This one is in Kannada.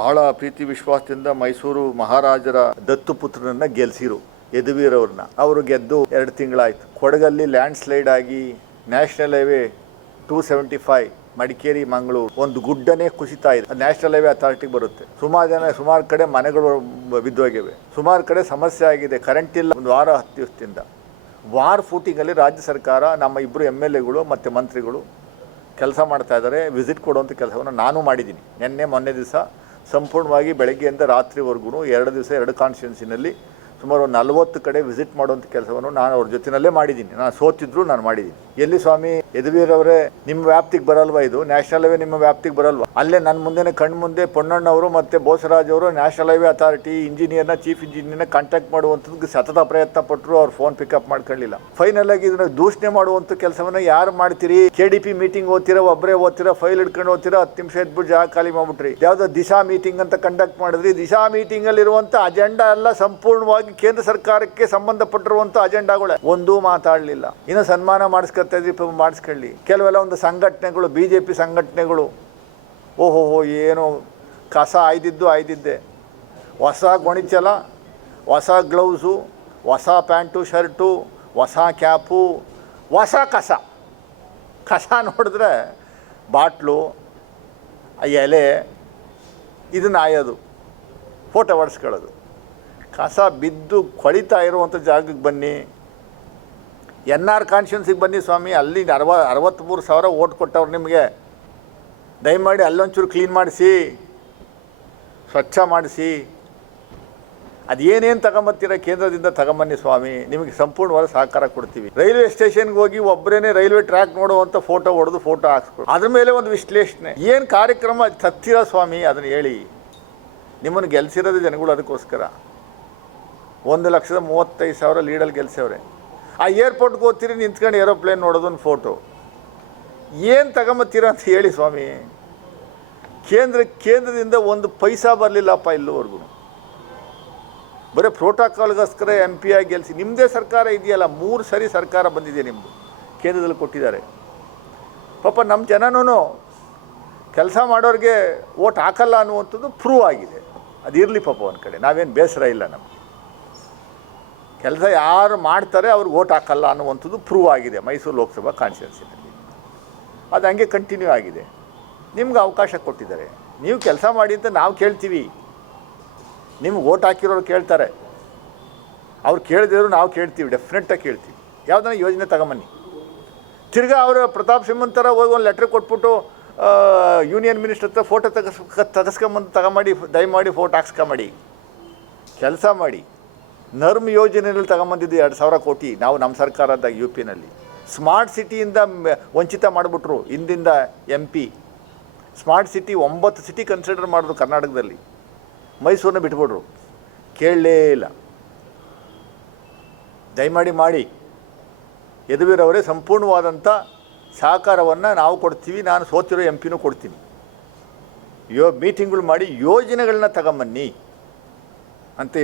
ಬಹಳ ಪ್ರೀತಿ ವಿಶ್ವಾಸದಿಂದ ಮೈಸೂರು ಮಹಾರಾಜರ ದತ್ತು ಪುತ್ರನನ್ನ ಗೆಲ್ಸಿರು ಯದುವೀರವ್ರನ್ನ. ಅವರು ಗೆದ್ದು ಎರಡು ತಿಂಗಳಾಯ್ತು. ಕೊಡಗಲ್ಲಿ ಲ್ಯಾಂಡ್ ಸ್ಲೈಡ್ ಆಗಿ national highway two seventy five Madikeri, Mangaluru ಒಂದು ಗುಡ್ಡನೇ ಕುಸಿತಾ ಇದೆ. ನ್ಯಾಷನಲ್ ಹೈವೇ ಅಥಾರಿಟಿಗೆ ಬರುತ್ತೆ. ಸುಮಾರು ಜನ, ಸುಮಾರು ಕಡೆ ಮನೆಗಳು ಬಿದ್ದೋಗಿವೆ. ಸುಮಾರು ಕಡೆ ಸಮಸ್ಯೆ ಆಗಿದೆ. ಕರೆಂಟ್ ಇಲ್ಲ. ಒಂದು ವಾರ, ಹತ್ತು ದಿವಸದಿಂದ. ವಾರ್ ಫೂಟಿಂಗಲ್ಲಿ ರಾಜ್ಯ ಸರ್ಕಾರ, ನಮ್ಮ ಇಬ್ಬರು ಎಂ ಎಲ್ ಎಗಳು ಮತ್ತು ಮಂತ್ರಿಗಳು ಕೆಲಸ ಮಾಡ್ತಾ ಇದ್ದಾರೆ. ವಿಸಿಟ್ ಕೊಡುವಂಥ ಕೆಲಸವನ್ನು ನಾನು ಮಾಡಿದ್ದೀನಿ. ನಿನ್ನೆ, ಮೊನ್ನೆ ದಿವಸ ಸಂಪೂರ್ಣವಾಗಿ ಬೆಳಗ್ಗೆಯಿಂದ ರಾತ್ರಿವರೆಗೂ ಎರಡು ದಿವಸ, ಎರಡು ಕಾನ್ಸ್ಟಿಟ್ಯೂನ್ಸಿನಲ್ಲಿ ಸುಮಾರು ಒಂದು ನಲವತ್ತು ಕಡೆ ವಿಸಿಟ್ ಮಾಡುವಂಥ ಕೆಲಸವನ್ನು ನಾನು ಅವ್ರ ಜೊತೆಯಲ್ಲೇ ಮಾಡಿದ್ದೀನಿ. ನಾನು ಸೋತಿದ್ರು ನಾನು ಮಾಡಿದ್ದೀನಿ. ಎಲ್ಲಿ ಸ್ವಾಮಿ? ಯದುವೀರವರೇ ನಿಮ್ಮ ವ್ಯಾಪ್ತಿಗೆ ಬರಲ್ವಾ ಇದು? ನ್ಯಾಷನಲ್ ಹೈವೇ ನಿಮ್ಮ ವ್ಯಾಪ್ತಿಗೆ ಬರಲ್ವಾ? ಅಲ್ಲೇ ನನ್ನ ಮುಂದೆನೇ ಕಣ್ಣು ಮುಂದೆ ಪೊನ್ನಣ್ಣವರು ಮತ್ತು ಬೋಸರಾಜ್ ಅವರು ನ್ಯಾಷನಲ್ ಹೈವೇ ಅಥಾರಿಟಿ ಇಂಜಿನಿಯರ್ನ ಚೀಫ್ ಇಂಜಿನಿಯರ್ನ ಕಾಂಟ್ಯಾಕ್ಟ್ ಮಾಡುವಂಥದ್ದು ಸತತ ಪ್ರಯತ್ನ ಪಟ್ಟರು ಅವ್ರು ಫೋನ್ ಪಿಕಪ್ ಮಾಡ್ಕೊಳ್ಳಿಲ್ಲ. ಫೈನಲ್ ಆಗಿ ಇದನ್ನ ದೂಷಣೆ ಮಾಡುವಂಥ ಕೆಲಸವನ್ನ ಯಾರು ಮಾಡ್ತೀರಿ? ಕೆ ಡಿ ಪಿ ಮೀಟಿಂಗ್ ಓದ್ತೀರಾ ಒಬ್ಬರೇ ಓದ್ತೀರಾ ಫೈಲ್ ಹಿಡ್ಕೊಂಡು ಓದ್ತೀರಾ, ಹತ್ತು ನಿಮಿಷ ಎದ್ಬಿಟ್ಟು ಜಾಗ ಖಾಲಿ ಮಾಡ್ಬಿಟ್ರಿ. ಯಾವುದೋ ದಿಶಾ ಮೀಟಿಂಗ್ ಅಂತ ಕಂಡಕ್ಟ್ ಮಾಡಿದ್ರಿ. ದಿಶಾ ಮೀಟಿಂಗ್ ಅಲ್ಲಿ ಇರುವಂತ ಅಜೆಂಡಾ ಎಲ್ಲ ಸಂಪೂರ್ಣವಾಗಿ ಕೇಂದ್ರ ಸರ್ಕಾರಕ್ಕೆ ಸಂಬಂಧಪಟ್ಟಿರುವಂತ ಅಜೆಂಡಾಗಳೇ ಒಂದೂ ಮಾತಾಡಲಿಲ್ಲ. ಇನ್ನು ಸನ್ಮಾನ ಮಾಡಿಸ್ಕೊತಾ ಇದ್ರಿ ಮಾಡಿಸ್ಕೊಳ್ಳಿ ಕೆಲವೆಲ್ಲ ಒಂದು ಸಂಘಟನೆಗಳು ಬಿ ಜೆ ಪಿ ಸಂಘಟನೆಗಳು ಓಹೋಹೋ ಏನೋ ಕಸ ಆಯ್ದಿದ್ದು ಆಯ್ದಿದ್ದೆ. ಹೊಸ ಗೊಣಿಚಲ ಹೊಸ ಗ್ಲೌಸು, ಹೊಸ ಪ್ಯಾಂಟು, ಶರ್ಟು, ಹೊಸ ಕ್ಯಾಪು, ಹೊಸ ಕಸ. ಕಸ ನೋಡಿದ್ರೆ ಬಾಟ್ಲು, ಎಲೆ, ಇದನ್ನ ಆಯೋದು, ಫೋಟೋ ಹೊಡೆಸ್ಕೊಳ್ಳೋದು. ಕಸ ಬಿದ್ದು ಕೊಳಿತಾ ಇರುವಂಥ ಜಾಗಕ್ಕೆ ಬನ್ನಿ. ಎನ್ ಆರ್ ಕಾನ್ಶಿಯನ್ಸಿಗೆ ಬನ್ನಿ ಸ್ವಾಮಿ, ಅಲ್ಲಿ ಅರವ ಅರವತ್ತ್ಮೂರು ಸಾವಿರ ಓಟ್ ಕೊಟ್ಟವ್ರು ನಿಮಗೆ. ದಯಮಾಡಿ ಅಲ್ಲೊಂಚೂರು ಕ್ಲೀನ್ ಮಾಡಿಸಿ, ಸ್ವಚ್ಛ ಮಾಡಿಸಿ. ಅದೇನೇನು ತಗೊಂಬತ್ತೀರ ಕೇಂದ್ರದಿಂದ ತಗೊಂಬನ್ನಿ ಸ್ವಾಮಿ, ನಿಮಗೆ ಸಂಪೂರ್ಣವಾದ ಸಹಕಾರ ಕೊಡ್ತೀವಿ. ರೈಲ್ವೆ ಸ್ಟೇಷನ್ಗೆ ಹೋಗಿ ಒಬ್ಬರೇನೆ ರೈಲ್ವೆ ಟ್ರ್ಯಾಕ್ ನೋಡುವಂಥ ಫೋಟೋ ಹೊಡೆದು ಫೋಟೋ ಹಾಕ್ಸ್ಕೊಡು. ಅದ್ರ ಮೇಲೆ ಒಂದು ವಿಶ್ಲೇಷಣೆ. ಏನು ಕಾರ್ಯಕ್ರಮ ತತ್ತೀರ ಸ್ವಾಮಿ, ಅದನ್ನು ಹೇಳಿ. ನಿಮ್ಮನ್ನು ಗೆಲ್ಸಿರೋದು ಜನಗಳು ಅದಕ್ಕೋಸ್ಕರ. ಒಂದು ಲಕ್ಷದ ಮೂವತ್ತೈದು ಸಾವಿರ ಲೀಡಲ್ಲಿ ಗೆಲ್ಸವ್ರೆ. ಆ ಏರ್ಪೋರ್ಟ್ಗೆ ಹೋಗ್ತೀರಿ, ನಿಂತ್ಕೊಂಡು ಏರೋಪ್ಲೇನ್ ನೋಡೋದೊಂದು ಫೋಟೋ ಏನು ತಗೊಂಬತ್ತೀರ ಅಂತ ಹೇಳಿ ಸ್ವಾಮಿ. ಕೇಂದ್ರ, ಕೇಂದ್ರದಿಂದ ಒಂದು ಪೈಸಾ ಬರಲಿಲ್ಲಪ್ಪ ಇಲ್ಲಿವರೆಗೂ. ಬರೀ ಪ್ರೋಟೋಕಾಲ್ಗೋಸ್ಕರ ಎಂ ಪಿ ಆಗಿ ಗೆಲ್ಲಿಸಿ ನಿಮ್ಮದೇ ಸರ್ಕಾರ ಇದೆಯಲ್ಲ, ಮೂರು ಸರಿ ಸರ್ಕಾರ ಬಂದಿದೆ ನಿಮ್ಮದು ಕೇಂದ್ರದಲ್ಲಿ ಕೊಟ್ಟಿದ್ದಾರೆ. ಪಾಪ ನಮ್ಮ ಜನನೂ ಕೆಲಸ ಮಾಡೋರಿಗೆ ಓಟ್ ಹಾಕಲ್ಲ ಅನ್ನುವಂಥದ್ದು ಪ್ರೂವ್ ಆಗಿದೆ. ಅದು ಇರಲಿ ಪಾಪ ಒಂದು ಕಡೆ, ನಾವೇನು ಬೇಸರ ಇಲ್ಲ ನಮಗೆ. ಕೆಲಸ ಯಾರು ಮಾಡ್ತಾರೆ ಅವ್ರಿಗೆ ಓಟ್ ಹಾಕಲ್ಲ ಅನ್ನುವಂಥದ್ದು ಪ್ರೂವ್ ಆಗಿದೆ ಮೈಸೂರು ಲೋಕಸಭಾ ಕಾನ್ಸ್ಟಿಟ್ಯೂನ್ಸಿನಲ್ಲಿ ಅದು ಹಂಗೆ ಕಂಟಿನ್ಯೂ ಆಗಿದೆ. ನಿಮ್ಗೆ ಅವಕಾಶ ಕೊಟ್ಟಿದ್ದಾರೆ. ನೀವು ಕೆಲಸ ಮಾಡಿ ಅಂತ ನಾವು ಕೇಳ್ತೀವಿ. ನಿಮ್ಗೆ ಓಟ್ ಹಾಕಿರೋರು ಕೇಳ್ತಾರೆ. ಅವ್ರು ಕೇಳಿದ್ರು ನಾವು ಕೇಳ್ತೀವಿ ಡೆಫಿನೆಟ್ಟಾಗಿ ಕೇಳ್ತೀವಿ. ಯಾವುದನ್ನ ಯೋಜನೆ ತಗೊಂಬನ್ನಿ. ತಿರ್ಗಾ ಅವರು ಪ್ರತಾಪ್ ಸಿಂಹನ್ ಹೋಗಿ ಒಂದು ಲೆಟ್ರ್ ಕೊಟ್ಬಿಟ್ಟು ಯೂನಿಯನ್ ಮಿನಿಸ್ಟರ್ ಹತ್ರ ಫೋಟೋ ತಗಸ್, ತಗಸ್ಕೊಂಬಂದು ತಗೊಂಬಡಿ ದಯಮಾಡಿ ಫೋಟೋ ಹಾಕ್ಸ್ಕೊಂಬಡಿ. ಕೆಲಸ ಮಾಡಿ. ನರ್ಮ್ ಯೋಜನೆಯಲ್ಲಿ ತಗೊಂಬಂದಿದ್ದು ಎರಡು ಸಾವಿರ ಕೋಟಿ ನಾವು ನಮ್ಮ ಸರ್ಕಾರದ ಯು ಪಿನಲ್ಲಿ ಸ್ಮಾರ್ಟ್ ಸಿಟಿಯಿಂದ ವಂಚಿತ ಮಾಡಿಬಿಟ್ರು ಇಂದಿಂದ ಎಂ ಪಿ ಸ್ಮಾರ್ಟ್ ಸಿಟಿ ಒಂಬತ್ತು ಸಿಟಿ ಕನ್ಸಿಡರ್ ಮಾಡಿದ್ರು ಕರ್ನಾಟಕದಲ್ಲಿ. ಮೈಸೂರನ್ನ ಬಿಟ್ಬಿಟ್ರು. ಕೇಳಲೇ ಇಲ್ಲ. ದಯಮಾಡಿ ಮಾಡಿ. ಯದುವೀರವರೇ ಸಂಪೂರ್ಣವಾದಂಥ ಸಹಕಾರವನ್ನು ನಾವು ಕೊಡ್ತೀವಿ, ನಾನು ಸೋತಿರೋ ಎಂ ಪಿನೂ ಕೊಡ್ತೀನಿ. ಯೋ, ಮೀಟಿಂಗ್ಗಳು ಮಾಡಿ ಯೋಜನೆಗಳನ್ನ ತಗೊಂಬನ್ನಿ ಅಂತ